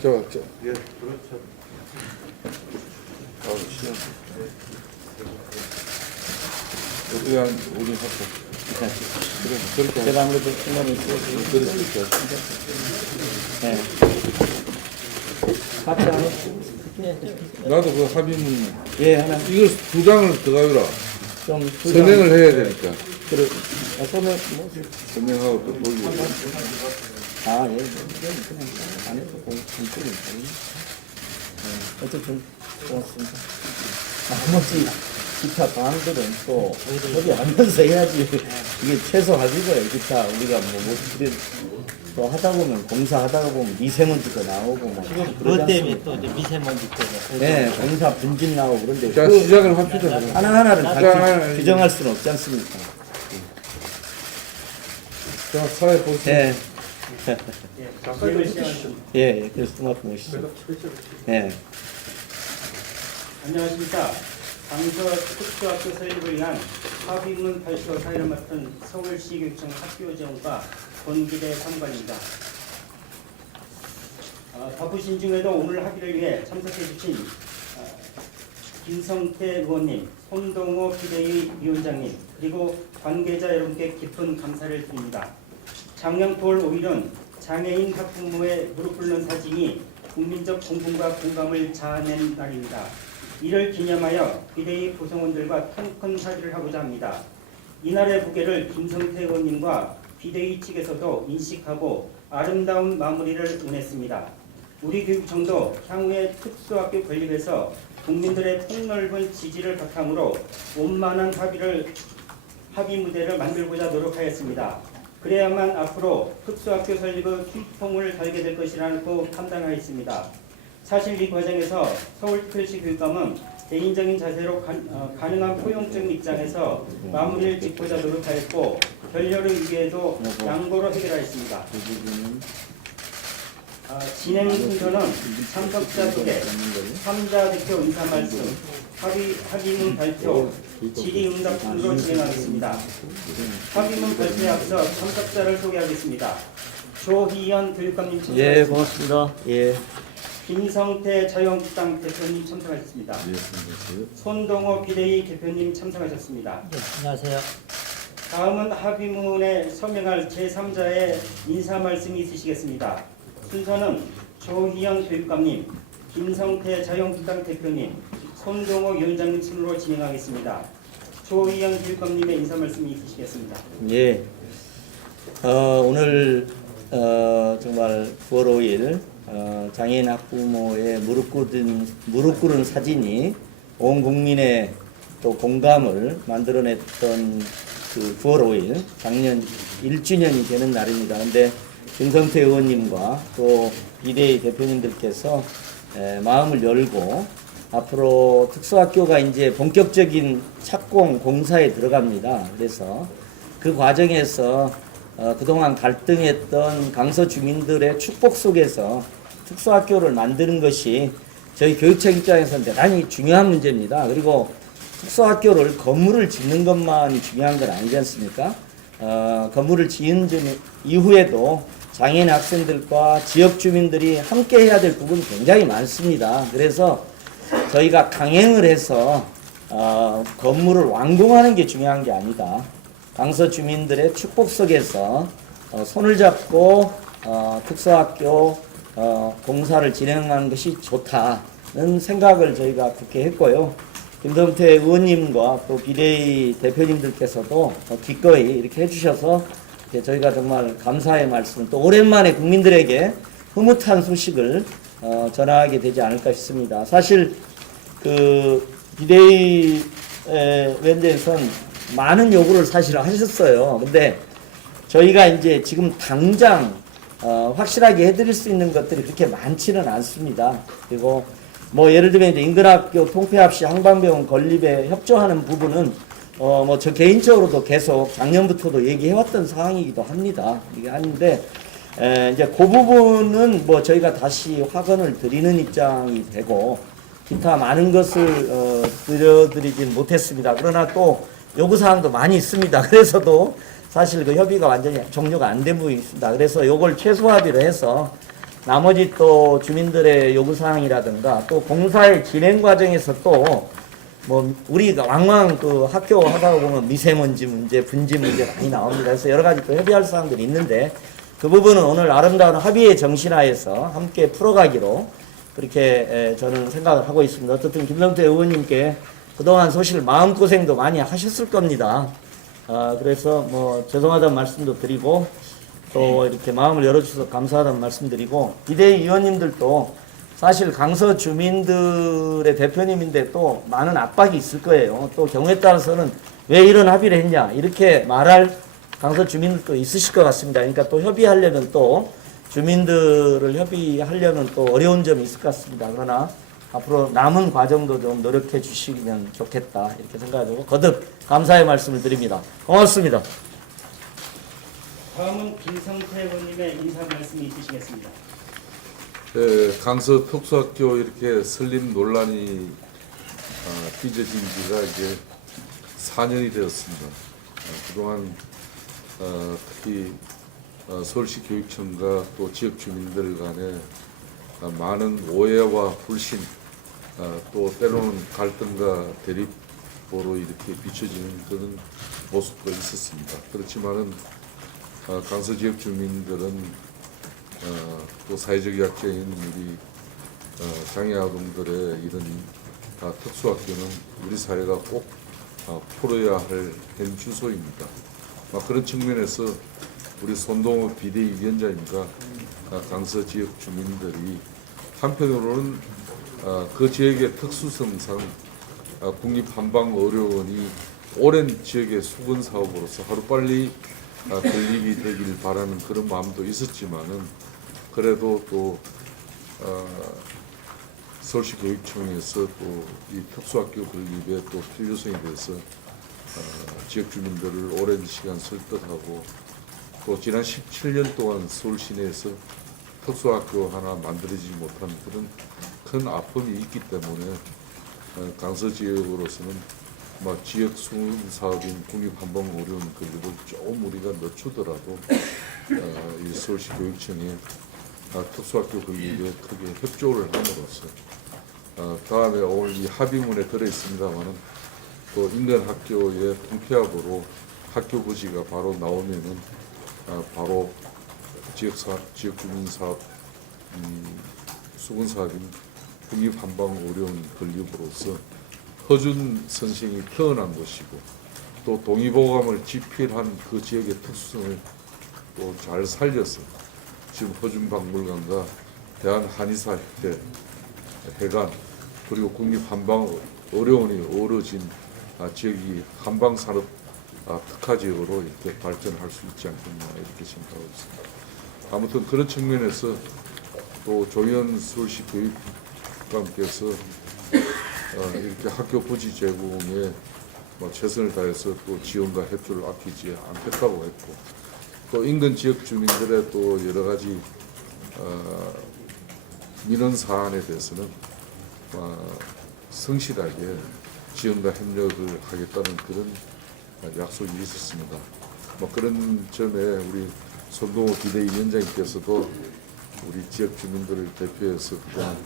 그렇죠. 예, 그렇죠. 시작. 우리가 우리 합쳐. 그래, 그렇게. 제가 아무래도 신경을 쓰고 그렇게. 네. 같이 안 나도 그 합의문 예, 하나 이걸 두 장을 들어가라. 좀 선행을 해야 되니까. 그래. 손을 뭐 선행하고 또 돌리고. 아, 예. 그냥 안 해도 공부를 어쨌든 고맙습니다. 나머지 기타 방안들은 또 협의하면서 해야지. 이게 최소 합의고요. 기타 우리가 또 하다 보면 공사하다 보면 미세먼지도 나오고 뭐 지금 그것 때문에 또 이제 미세먼지 때문에. 네, 공사 분진 나오고 그런데 자, 그 시작을 합시다. 그럼. 하나하나를 다 자, 규정할 수는 없지 않습니까? 자, 사회 보시죠. 네. 작가님을 시작하시죠. 예, 그래서 그만큼 오시죠. 예. 안녕하십니까. 강서 특수학교 설립을 위한 합의문 발표 사회를 맡은 서울시교육청 학교지원과 권기대 상관입니다. 바쁘신 중에도 오늘 합의를 위해 참석해 주신 김성태 의원님, 손동호 비대위 위원장님, 그리고 관계자 여러분께 깊은 감사를 드립니다. 작년 9월 5일은 장애인 학부모의 무릎 꿇는 사진이 국민적 공분과 공감을 자아낸 날입니다. 이를 기념하여 비대위 구성원들과 통큰 합의를 하고자 합니다. 이날의 무게를 김성태 의원님과 비대위 측에서도 인식하고 아름다운 마무리를 원했습니다. 우리 교육청도 향후에 특수학교 건립에서 국민들의 폭넓은 지지를 바탕으로 원만한 합의 무대를 만들고자 노력하였습니다. 그래야만 앞으로 특수학교 설립의 휘통을 달게 될 것이라고 판단하였습니다. 사실 이 과정에서 서울특별시 교육감은 개인적인 자세로 가능한 포용적인 입장에서 마무리를 짓고자 노력하였고 결렬을 위해도 양보로 해결하였습니다. 진행 순서는 참석자 소개, 3자 대표 인사 말씀, 합의문 발표, 질의응답 순으로 진행하겠습니다. 합의문 발표에 앞서 참석자를 소개하겠습니다. 조희연 교육감님 참석하셨습니다. 예, 고맙습니다. 예. 김성태 자유한국당 대표님 참석하셨습니다. 손동호 비대위 대표님 참석하셨습니다. 네, 안녕하세요. 다음은 합의문에 서명할 제3자의 인사 말씀이 있으시겠습니다. 순서는 조희연 교육감님, 김성태 자유한국당 대표님, 손동호 위원장님 순으로 진행하겠습니다. 조희연 교육감님의 인사 말씀이 있으시겠습니다. 예. 오늘 정말 9월 5일 장애인 학부모의 무릎 꿇은 사진이 온 국민의 또 공감을 만들어냈던 그 9월 5일 작년 1주년이 되는 날입니다. 근데 김성태 의원님과 또 비대위 대표님들께서 마음을 열고 앞으로 특수학교가 이제 본격적인 착공 공사에 들어갑니다. 그래서 그 과정에서 그동안 갈등했던 강서 주민들의 축복 속에서 특수학교를 만드는 것이 저희 교육청 입장에서는 대단히 중요한 문제입니다. 그리고 특수학교를 건물을 짓는 것만이 중요한 건 아니지 않습니까? 건물을 지은 이후에도 장애인 학생들과 지역 주민들이 함께 해야 될 부분이 굉장히 많습니다. 그래서 저희가 강행을 해서 건물을 완공하는 게 중요한 게 아니다. 강서 주민들의 축복 속에서 손을 잡고 특수학교 공사를 진행하는 것이 좋다는 생각을 저희가 그렇게 했고요. 김성태 의원님과 또 비대위 대표님들께서도 기꺼이 이렇게 해주셔서 저희가 정말 감사의 말씀, 또 오랜만에 국민들에게 흐뭇한 소식을 전하게 되지 않을까 싶습니다. 사실 그 비대위 웬데선 많은 요구를 사실 하셨어요. 근데 저희가 이제 지금 당장 확실하게 해드릴 수 있는 것들이 그렇게 많지는 않습니다. 그리고 뭐 예를 들면 이제 인근학교 통폐합시 항방병원 건립에 협조하는 부분은 뭐 저 개인적으로도 계속 작년부터도 얘기해왔던 상황이기도 합니다. 이게 하는데 이제 그 부분은 뭐 저희가 다시 확언을 드리는 입장이 되고 기타 많은 것을 들려드리진 못했습니다. 그러나 또 요구사항도 많이 있습니다. 그래서도 사실 그 협의가 완전히 종료가 안 된 부분이 있습니다. 그래서 요걸 최소 합의로 해서 나머지 또 주민들의 요구사항이라든가 또 공사의 진행 과정에서 또 뭐 우리가 왕왕 그 학교 하다 보면 미세먼지 문제, 분지 문제 많이 나옵니다. 그래서 여러 가지 또 협의할 사항들이 있는데 그 부분은 오늘 아름다운 합의의 정신하에서 함께 풀어가기로 그렇게 저는 생각을 하고 있습니다. 어쨌든 김성태 의원님께 그동안 사실 마음고생도 많이 하셨을 겁니다. 그래서 뭐 죄송하다는 말씀도 드리고 또 이렇게 마음을 열어주셔서 감사하다는 말씀드리고 비대위 위원님들도 사실 강서 주민들의 대표님인데 또 많은 압박이 있을 거예요. 또 경우에 따라서는 왜 이런 합의를 했냐 이렇게 말할 강서 주민들도 있으실 것 같습니다. 그러니까 또 협의하려면 또 주민들을 협의하려면 또 어려운 점이 있을 것 같습니다. 그러나 앞으로 남은 과정도 좀 노력해 주시면 좋겠다 이렇게 생각하고 거듭 감사의 말씀을 드립니다. 고맙습니다. 다음은 김성태 의원님의 인사 말씀이 있으시겠습니다. 네, 강서 특수학교 이렇게 설립 논란이 빚어진 지가 이제 4년이 되었습니다. 그동안 특히 서울시 교육청과 또 지역 주민들 간에 많은 오해와 불신 또 때로는 갈등과 대립으로 이렇게 비춰지는 그런 모습도 있었습니다. 그렇지만은 강서 지역 주민들은 또 사회적 약자인 우리 장애 아동들의 이런 특수학교는 우리 사회가 꼭 풀어야 할 현 주소입니다. 그런 측면에서 우리 손동호 비대위 위원장님과 강서 지역 주민들이 한편으로는 그 지역의 특수성상 국립한방의료원이 오랜 지역의 수건 사업으로서 하루빨리 건립이 되길 바라는 그런 마음도 있었지만은 그래도 또 서울시 교육청에서 또 이 특수학교 건립의 또 필요성에 대해서 지역 주민들을 오랜 시간 설득하고 또 지난 17년 동안 서울 시내에서 특수학교 하나 만들어지지 못한 그런 큰 아픔이 있기 때문에 강서 지역으로서는 지역 수문 사업인 국립한방의료원 건립을 조금 우리가 늦추더라도 이 서울시 교육청에 특수학교 건립에 크게 협조를 함으로써 다음에 오늘 이 합의문에 들어 있습니다만은 또 인근 학교의 통폐합으로 학교 부지가 바로 나오면은 바로 지역 주민 사업 수군 사업인 국립한방의료원 건립으로서 허준 선생이 태어난 곳이고 또 동의보감을 집필한 그 지역의 특수성을 또 잘 살려서 지금 허준박물관과 대한한의사협회 회관 그리고 국립한방의료원이 어우러진 지역이 한방산업 특화 지역으로 이렇게 발전할 수 있지 않겠나 이렇게 생각하고 있습니다. 아무튼 그런 측면에서 또 조현 서울시 교육감께서 이렇게 학교 부지 제공에 최선을 다해서 또 지원과 협조를 아끼지 않겠다고 했고 또 인근 지역 주민들의 또 여러 가지 민원 사안에 대해서는 성실하게 지원과 협력을 하겠다는 그런 약속이 있었습니다. 그런 점에 우리 손동호 비대위원장님께서도 우리 지역 주민들을 대표해서 그동안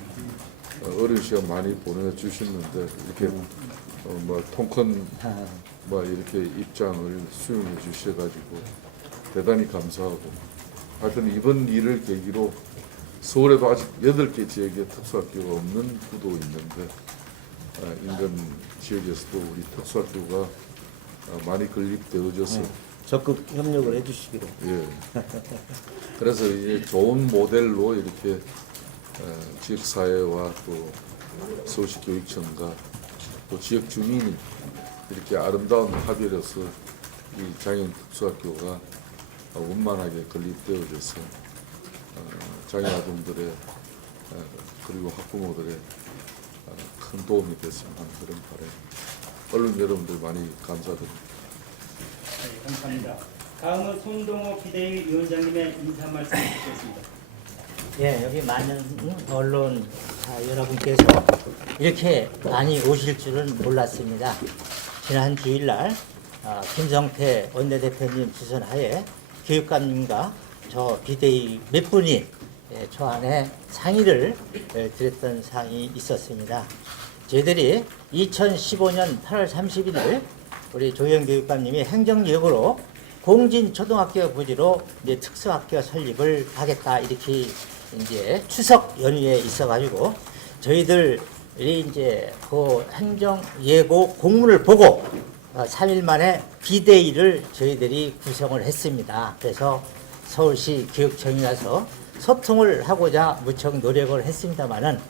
어려운 시간 많이 보내주셨는데 이렇게 통큰 이렇게 입장을 수용해 주셔가지고 대단히 감사하고 하여튼 이번 일을 계기로 서울에도 아직 8개 지역에 특수학교가 없는 구도 있는데 인근 지역에서도 우리 특수학교가 많이 건립되어져서 적극 협력을 해주시기로. 예. 그래서 이제 좋은 모델로 이렇게 지역 사회와 또 서울시 교육청과 또 지역 주민이 이렇게 아름다운 합의로서 이 장애인 특수학교가 원만하게 건립되어져서 장애 아동들의 그리고 학부모들의 큰 도움이 됐으면 하는 그런 바람. 언론 여러분들 많이 감사드립니다. 네, 감사합니다. 다음은 손동호 비대위 위원장님의 인사 말씀 듣겠습니다. 예, 여기 많은 언론 여러분께서 이렇게 많이 오실 줄은 몰랐습니다. 지난 주일날 김성태 원내대표님 주선하에 교육감님과 저 비대위 몇 분이 초안에 상의를 드렸던 사항이 있었습니다. 저희들이 2015년 8월 31일 우리 조영 교육감님이 행정력으로 공진초등학교 부지로 이제 특수학교 설립을 하겠다 이렇게 이제 추석 연휴에 있어가지고 저희들이 이제 그 행정 예고 공문을 보고 3일 만에 비대위를 저희들이 구성을 했습니다. 그래서 서울시 교육청에 가서 소통을 하고자 무척 노력을 했습니다만은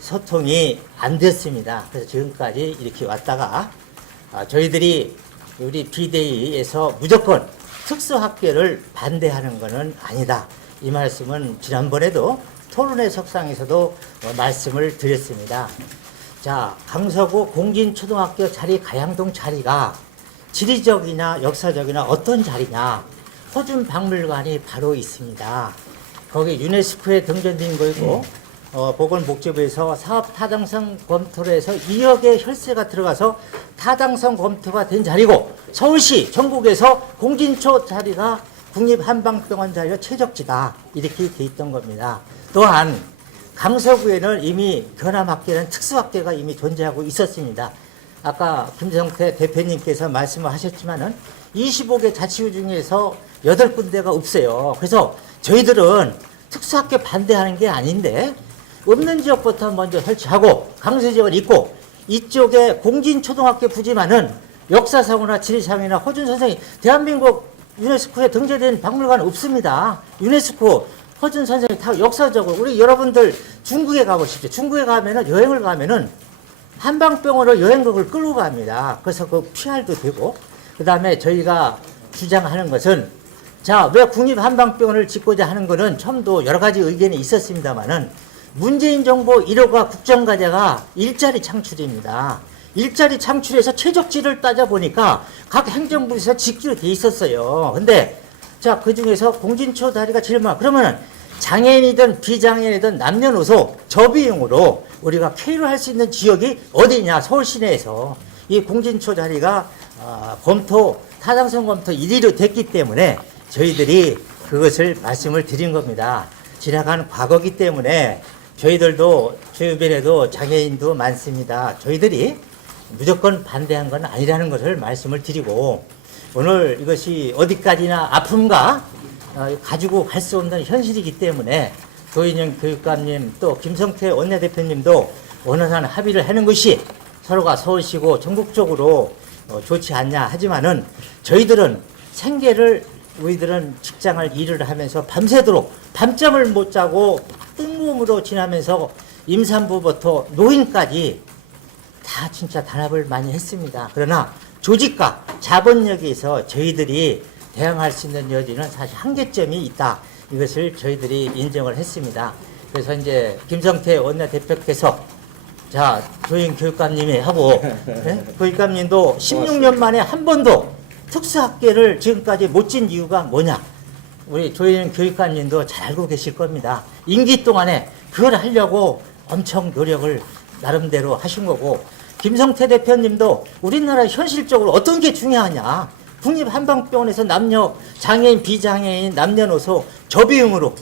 소통이 안 됐습니다. 그래서 지금까지 이렇게 왔다가 저희들이 우리 비대위에서 무조건 특수학교를 반대하는 것은 아니다. 이 말씀은 지난번에도 토론회 석상에서도 말씀을 드렸습니다. 자, 강서구 공진초등학교 자리 가양동 자리가 지리적이나 역사적이나 어떤 자리냐? 호준박물관이 바로 있습니다. 거기 유네스코에 등재된 거이고 보건복지부에서 사업 타당성 검토를 해서 2억의 혈세가 들어가서 타당성 검토가 된 자리고 서울시 전국에서 공진초 자리가 국립한방병원 자리가 최적지다 이렇게 돼 있던 겁니다. 또한 강서구에는 이미 견암학교라는 특수학교가 이미 존재하고 있었습니다. 아까 김성태 대표님께서 말씀을 하셨지만은 25개 자치구 중에서 8군데가 없어요. 그래서 저희들은 특수학교 반대하는 게 아닌데 없는 지역부터 먼저 설치하고 강서 지역을 있고 이쪽에 공진초등학교 부지만은 역사상이나 지리상이나 허준 선생이 대한민국 유네스코에 등재된 박물관 없습니다. 유네스코 허준 선생이 다 역사적으로 우리 여러분들 중국에 가보십시오. 중국에 가면은 여행을 가면은 한방병원으로 여행객을 끌고 갑니다. 그래서 그 PR도 되고 그 다음에 저희가 주장하는 것은 자, 왜 국립한방병원을 짓고자 하는 것은 처음도 여러 가지 의견이 있었습니다만은 문재인 정부 1호가 국정과제가 일자리 창출입니다. 일자리 창출해서 최적지를 따져보니까 각 행정부에서 짓기로 돼 있었어요. 근데 자, 그 중에서 공진초 다리가 제일 많아. 그러면은 장애인이든 비장애인이든 남녀노소 저비용으로 우리가 K로 할 수 있는 지역이 어디냐? 서울 시내에서 이 공진초 자리가 타당성 검토 1위로 됐기 때문에 저희들이 그것을 말씀을 드린 겁니다. 지나간 과거기 때문에 저희들도 주변에도 장애인도 많습니다. 저희들이 무조건 반대한 건 아니라는 것을 말씀을 드리고 오늘 이것이 어디까지나 아픔과 가지고 갈 수 없는 현실이기 때문에 조인영 교육감님 또 김성태 원내대표님도 원활한 합의를 하는 것이 서로가 서울시고 전국적으로 좋지 않냐 하지만은 저희들은 생계를 우리들은 직장을 일을 하면서 밤새도록 밤잠을 못 자고 뜬몸으로 지나면서 임산부부터 노인까지 다 진짜 단합을 많이 했습니다. 그러나 조직과 자본력에서 저희들이 대항할 수 있는 여지는 사실 한계점이 있다. 이것을 저희들이 인정을 했습니다. 그래서 이제 김성태 원내대표께서 자, 조인 교육감님이 하고 네? 교육감님도 16년 만에 한 번도 특수학교를 지금까지 못 진 이유가 뭐냐? 우리 조인 교육감님도 잘 알고 계실 겁니다. 임기 동안에 그걸 하려고 엄청 노력을 나름대로 하신 거고 김성태 대표님도 우리나라 현실적으로 어떤 게 중요하냐? 국립한방병원에서 남녀, 장애인, 비장애인, 남녀노소 저비용으로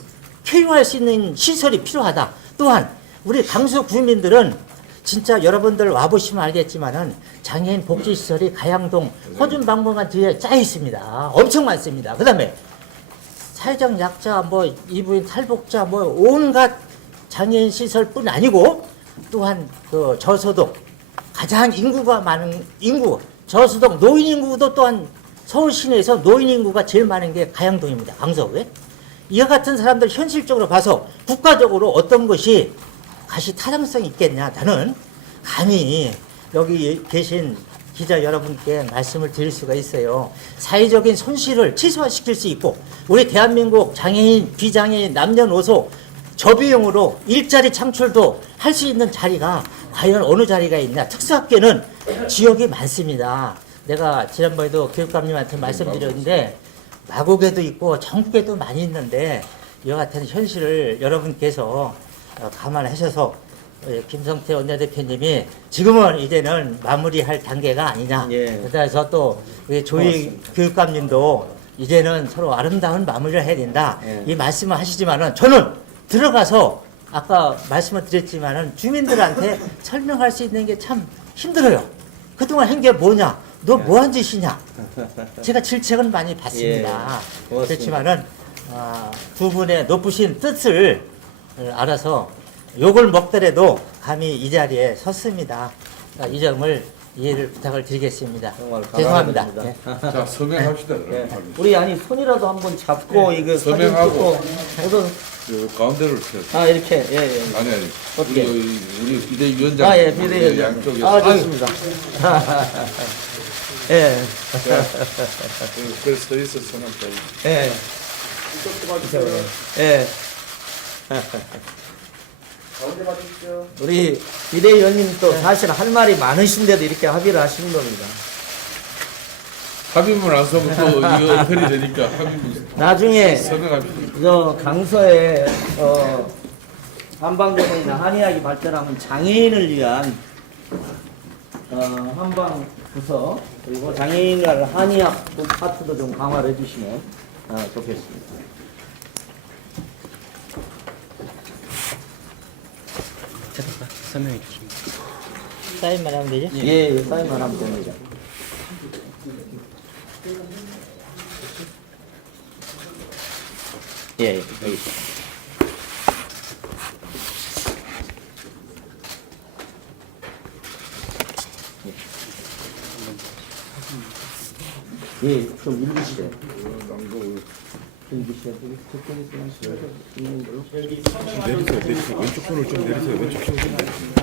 쾌유할 수 있는 시설이 필요하다. 또한 우리 강서 구민들은 진짜 여러분들 와보시면 알겠지만은 장애인 복지시설이 가양동 허준박물관 뒤에 짜 있습니다. 엄청 많습니다. 그 다음에 사회적 약자, 이부인 탈북자, 온갖 장애인 시설뿐 아니고 또한 그 저소득 가장 인구가 많은 저소득 노인 인구도 또한 서울 시내에서 노인 인구가 제일 많은 게 가양동입니다. 강서구에. 이와 같은 사람들 현실적으로 봐서 국가적으로 어떤 것이 가시 타당성이 있겠냐. 나는 감히 여기 계신 기자 여러분께 말씀을 드릴 수가 있어요. 사회적인 손실을 최소화시킬 수 있고 우리 대한민국 장애인, 비장애인, 남녀노소 저비용으로 일자리 창출도 할 수 있는 자리가 과연 어느 자리가 있냐. 특수학교는 지역이 많습니다. 내가 지난번에도 교육감님한테 말씀드렸는데 마곡에도 있고 전국에도 많이 있는데 이와 같은 현실을 여러분께서 감안하셔서 김성태 원내대표님이 지금은 이제는 마무리할 단계가 아니냐. 예. 그래서 또 우리 조희 교육감님도 이제는 서로 아름다운 마무리를 해야 된다. 예. 이 말씀을 하시지만은 저는 들어가서 아까 말씀을 드렸지만은 주민들한테 설명할 수 있는 게 참 힘들어요. 그동안 한 게 뭐냐? 너 뭐 한 짓이냐? 제가 질책은 많이 받습니다. 예. 고맙습니다. 그렇지만은 두 분의 높으신 뜻을 알아서 욕을 먹더라도 감히 이 자리에 섰습니다. 이 점을 이해를 부탁을 드리겠습니다. 정말 죄송합니다. 감사합니다. 예. 자 서명합시다. 예. 그럼. 우리 아니 손이라도 한번 잡고 이거 사진 서명하고. 찍고 해도 그 가운데를 펴. 이렇게 예. 아니 어떻게? 우리 비대위원장 예, 비대위원장. 양쪽에서 좋습니다. 예. 그 서있어 서명까지. 예. 이쪽도 봐주세요. 예. 가운데 봐주십시오. 우리 비대위원님 또 사실 할 말이 많으신데도 이렇게 합의를 하시는 겁니다. 합의문 안 써면 또 이거 어플이 되니까 합의문 나중에 서명합시다. 저 강서에 한방병원이나 한의학이 발전하면 장애인을 위한 한방 부서 그리고 장애인을 한의학 그 파트도 좀 강화를 해주시면 좋겠습니다. 사인만 하면 되죠? 예, 사인만 하면 됩니다. 예, 여기 있습니다. 예, 좀 읽으시래. 읽으시래. 여기 서명하는 왼쪽 손을 좀 내리세요. 왼쪽 손을 좀 내리세요.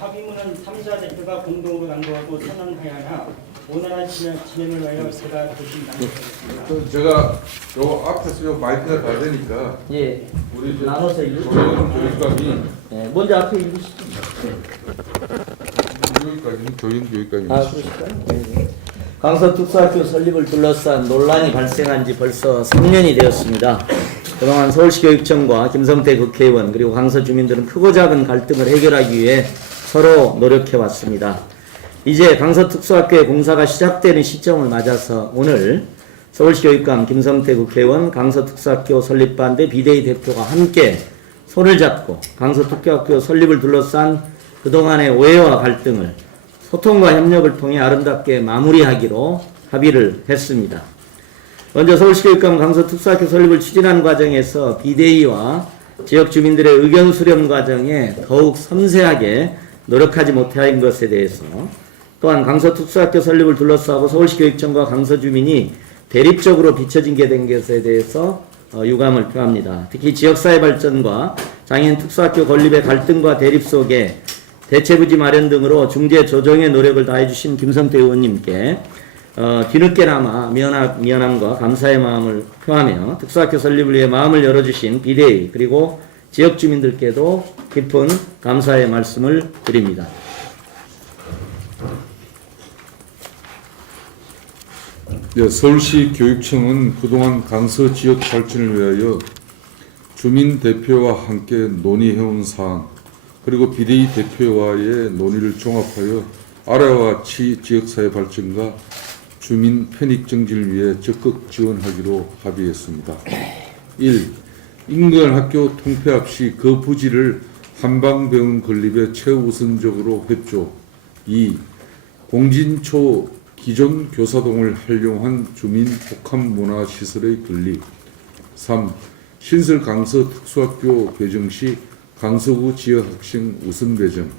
합의문은 3자 대표가 공동으로 낭독하고 선언하여야 원활한 진행을 위하여 제가 대신 낭독하겠습니다. 그럼 제가 요 앞에서 요 마이크가 다 되니까 예, 우리 저 나눠서 읽으시죠. 조영 교육감이 예, 먼저 앞에 읽으시죠. 교육감이 조영 교육감이 그러실까요? 네. 강서특수학교 설립을 둘러싼 논란이 발생한 지 벌써 3년이 되었습니다. 그동안 서울시 교육청과 김성태 국회의원 그리고 강서 주민들은 크고 작은 갈등을 해결하기 위해 서로 노력해왔습니다. 이제 강서특수학교의 공사가 시작되는 시점을 맞아서 오늘 서울시 교육감 김성태 국회의원 강서특수학교 설립반대 비대위 대표가 함께 손을 잡고 강서특수학교 설립을 둘러싼 그동안의 오해와 갈등을 소통과 협력을 통해 아름답게 마무리하기로 합의를 했습니다. 먼저 서울시 교육감 강서특수학교 설립을 추진하는 과정에서 비대위와 지역 주민들의 의견 수렴 과정에 더욱 섬세하게 노력하지 못한 것에 대해서 또한 강서특수학교 설립을 둘러싸고 서울시 교육청과 강서 주민이 대립적으로 비춰진 게 된 것에 대해서 유감을 표합니다. 특히 지역사회 발전과 장애인 특수학교 건립의 갈등과 대립 속에 대체부지 마련 등으로 중재 조정의 노력을 다해주신 김성태 의원님께 뒤늦게나마 미안함과 감사의 마음을 표하며 특수학교 설립을 위해 마음을 열어주신 비대위 그리고 지역 주민들께도 깊은 감사의 말씀을 드립니다. 네, 서울시 교육청은 그동안 강서 지역 발전을 위하여 주민 대표와 함께 논의해온 사항 그리고 비대위 대표와의 논의를 종합하여 아래와 같이 지역사회 발전과 주민 편익 정지를 위해 적극 지원하기로 합의했습니다. 1. 인근 학교 통폐합 시 그 부지를 한방병원 건립에 최우선적으로 협조. 2. 공진초 기존 교사동을 활용한 주민 복합문화시설의 건립. 3. 신설 강서 특수학교 배정 시 강서구 지역학생 우선 배정.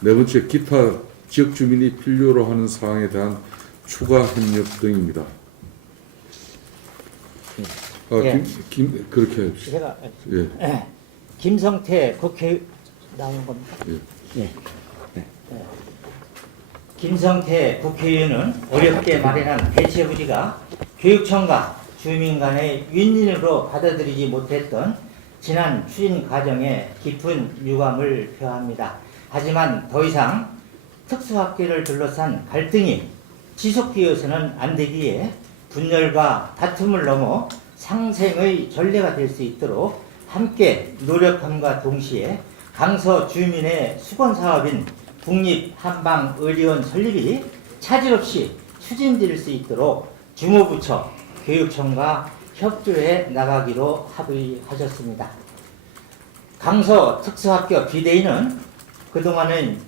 네 번째, 기타 지역 주민이 필요로 하는 사항에 대한 추가 협력 등입니다. 예. 그렇게 합시다. 제가 예. 김성태 국회 나오는 겁니까? 예. 김성태 국회의원은 어렵게 마련한 대체부지가 교육청과 주민 간의 윈윈으로 받아들이지 못했던 지난 추진 과정에 깊은 유감을 표합니다. 하지만 더 이상 특수학교를 둘러싼 갈등이 지속되어서는 안 되기에 분열과 다툼을 넘어 상생의 전례가 될 수 있도록 함께 노력함과 동시에 강서 주민의 수건 사업인 국립한방의료원 설립이 차질 없이 추진될 수 있도록 주무부처, 교육청과 협조해 나가기로 합의하셨습니다. 강서 특수학교 비대위는 그동안은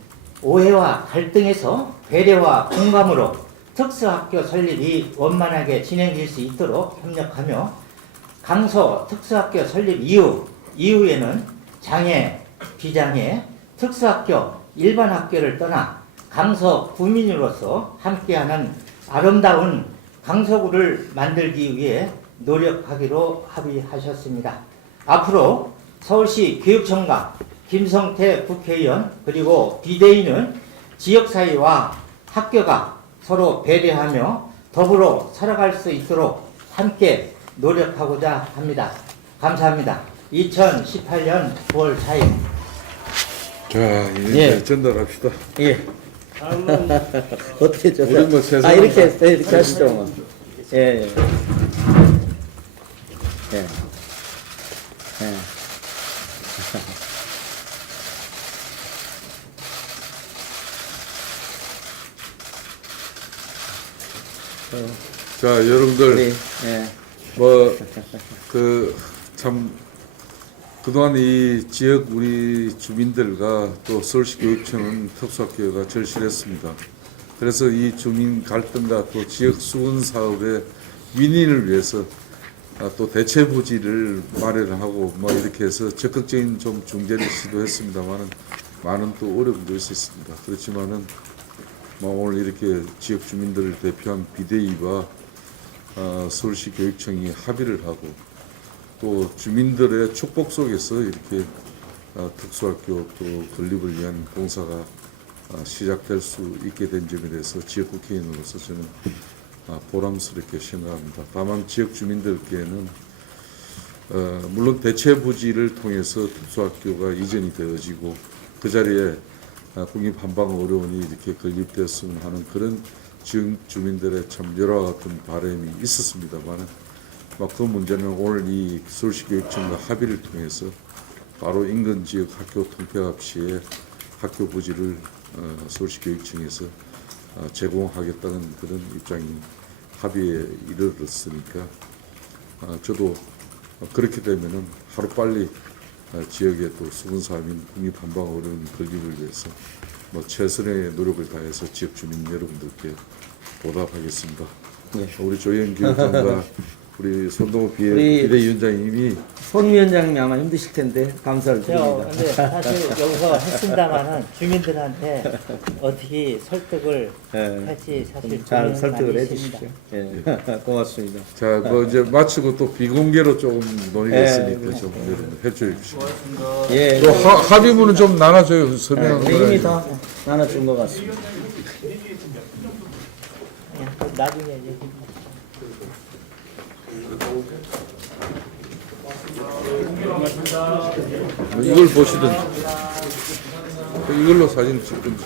오해와 갈등에서 배려와 공감으로 특수학교 설립이 원만하게 진행될 수 있도록 협력하며 강서 특수학교 설립 이후에는 장애, 비장애, 특수학교, 일반 학교를 떠나 강서 구민으로서 함께하는 아름다운 강서구를 만들기 위해 노력하기로 합의하셨습니다. 앞으로 서울시 교육청과 김성태 국회의원 그리고 비대위는 지역사회와 학교가 서로 배려하며 더불어 살아갈 수 있도록 함께 노력하고자 합니다. 감사합니다. 2018년 9월 4일. 자, 이제 예. 전달합시다. 예. 다음은 어떻게 저 우리 뭐 세상- 이렇게 하시죠. 뭐. 예. 예. 예. 예. 자, 여러분들 우리 예. 참 그동안 이 지역 우리 주민들과 또 서울시 교육청은 특수학교가 절실했습니다. 그래서 이 주민 갈등과 또 지역 수건 사업의 윈윈을 위해서 또 대체 부지를 마련하고 뭐 이렇게 해서 적극적인 좀 중재를 시도했습니다만은 많은 또 어려움도 있었습니다. 그렇지만은 뭐 오늘 이렇게 지역 주민들을 대표한 비대위와 서울시 교육청이 합의를 하고 또 주민들의 축복 속에서 이렇게 특수학교 또 건립을 위한 공사가 시작될 수 있게 된 점에 대해서 지역 국회의원으로서 저는 보람스럽게 생각합니다. 다만 지역 주민들께는 물론 대체 부지를 통해서 특수학교가 이전이 되어지고 그 자리에 국립한방의료원이 이렇게 건립되었으면 하는 그런 지역 주민들의 참 여러 같은 바람이 있었습니다만 그 문제는 오늘 이 서울시 교육청과 합의를 통해서 바로 인근 지역 학교 통폐합 시에 학교 부지를 서울시 교육청에서 제공하겠다는 그런 입장이 합의에 이르렀으니까 저도 그렇게 되면은 하루빨리 지역의 또 수건사업인 국립한방의료원 건립을 위해서 최선의 노력을 다해서 지역 주민 여러분들께 보답하겠습니다. 예. 우리 조현 교육장과 우리 손동호 우리 비대위원장님이 손 위원장님이 아마 힘드실 텐데 감사를 제가 드립니다. 근데 사실 여기서 했습니다만은 주민들한테 어떻게 설득을 예. 할지 사실 잘 고민은 설득을 많이 해주십시오. 있습니다. 예. 고맙습니다. 자, 이제 마치고 또 비공개로 조금 논의가 예, 있으니까 그렇죠. 좀 여러분 해줘야 주시고. 예. 또 합의문은 좀 나눠줘요. 서명한 네, 이미 거라. 다 나눠준 것 같습니다. 그냥 나중에 얘기. 이걸 보시든지. 이걸로 사진 찍든지.